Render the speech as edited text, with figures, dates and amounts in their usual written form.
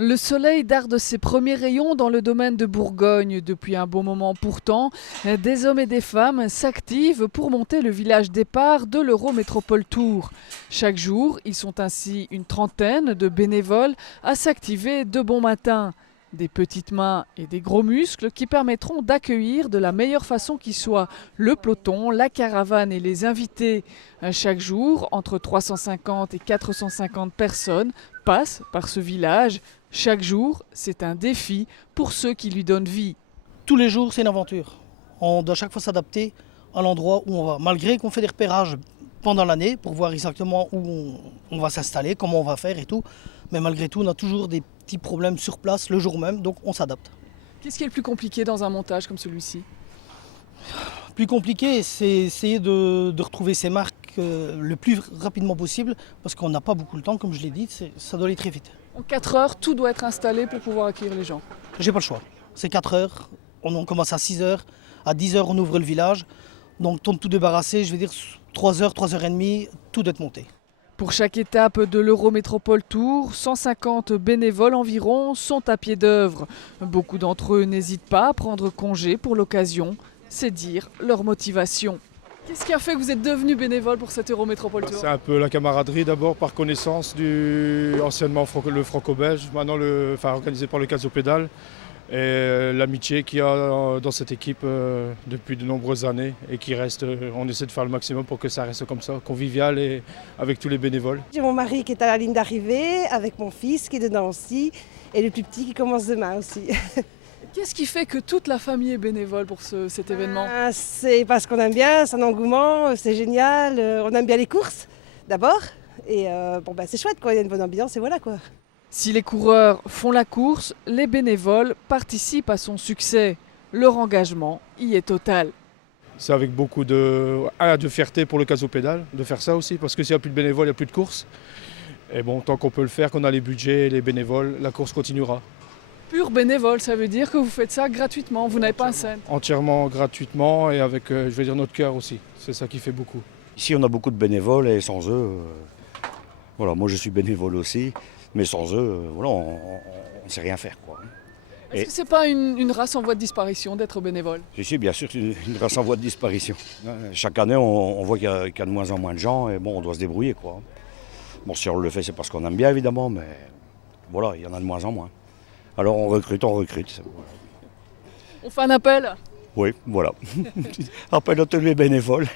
Le soleil darde ses premiers rayons dans le domaine de Bourgogne. Depuis un bon moment pourtant, des hommes et des femmes s'activent pour monter le village départ de l'Eurométropole Tour. Chaque jour, ils sont ainsi une trentaine de bénévoles à s'activer de bon matin. Des petites mains et des gros muscles qui permettront d'accueillir de la meilleure façon qui soit le peloton, la caravane et les invités. Chaque jour, entre 350 et 450 personnes passent par ce village. Chaque jour, c'est un défi pour ceux qui lui donnent vie. Tous les jours, c'est une aventure. On doit chaque fois s'adapter à l'endroit où on va. Malgré qu'on fait des repérages pendant l'année pour voir exactement où on va s'installer, comment on va faire et tout. Mais malgré tout, on a toujours des petits problèmes sur place le jour même, donc on s'adapte. Qu'est-ce qui est le plus compliqué dans un montage comme celui-ci ? Plus compliqué, c'est essayer de retrouver ses marques le plus rapidement possible, parce qu'on n'a pas beaucoup de temps, comme je l'ai dit, ça doit aller très vite. En 4 heures, tout doit être installé pour pouvoir accueillir les gens. J'ai pas le choix. C'est 4 heures, on commence à 6 heures, à 10 heures on ouvre le village, donc temps de tout débarrasser, je vais dire 3 heures, 3 heures et demie, tout doit être monté. Pour chaque étape de l'Eurométropole Tour, 150 bénévoles environ sont à pied d'œuvre. Beaucoup d'entre eux n'hésitent pas à prendre congé pour l'occasion. C'est dire leur motivation. Qu'est-ce qui a fait que vous êtes devenu bénévole pour cette Eurométropole Tour ? C'est un peu la camaraderie d'abord, par connaissance anciennement le franco-belge, maintenant organisé par le Caso Pédale. Et l'amitié qu'il y a dans cette équipe depuis de nombreuses années et qui reste, on essaie de faire le maximum pour que ça reste comme ça, convivial et avec tous les bénévoles. J'ai mon mari qui est à la ligne d'arrivée, avec mon fils qui est dedans aussi, et le plus petit qui commence demain aussi. Qu'est-ce qui fait que toute la famille est bénévole pour cet événement ? C'est parce qu'on aime bien, c'est un engouement, c'est génial, on aime bien les courses d'abord, et c'est chouette quoi, il y a une bonne ambiance et voilà quoi. Si les coureurs font la course, les bénévoles participent à son succès. Leur engagement y est total. C'est avec beaucoup de fierté pour le Caso Pédale de faire ça aussi, parce que s'il n'y a plus de bénévoles, il n'y a plus de course. Et bon, tant qu'on peut le faire, qu'on a les budgets, les bénévoles, la course continuera. Pur bénévole, ça veut dire que vous faites ça gratuitement, vous n'avez pas un cent. Entièrement gratuitement et avec, notre cœur aussi. C'est ça qui fait beaucoup. Ici, on a beaucoup de bénévoles et sans eux, voilà, moi je suis bénévole aussi. Mais sans eux, voilà, on ne sait rien faire, quoi. Est-ce que ce n'est pas une race en voie de disparition d'être bénévole ? Si, bien sûr, c'est une race en voie de disparition. Chaque année, on voit qu'il y a de moins en moins de gens et bon, on doit se débrouiller, quoi. Bon, si on le fait, c'est parce qu'on aime bien, évidemment, mais voilà, il y en a de moins en moins. Alors on recrute. Voilà. On fait un appel ? Oui, voilà. Appel à tous les bénévoles.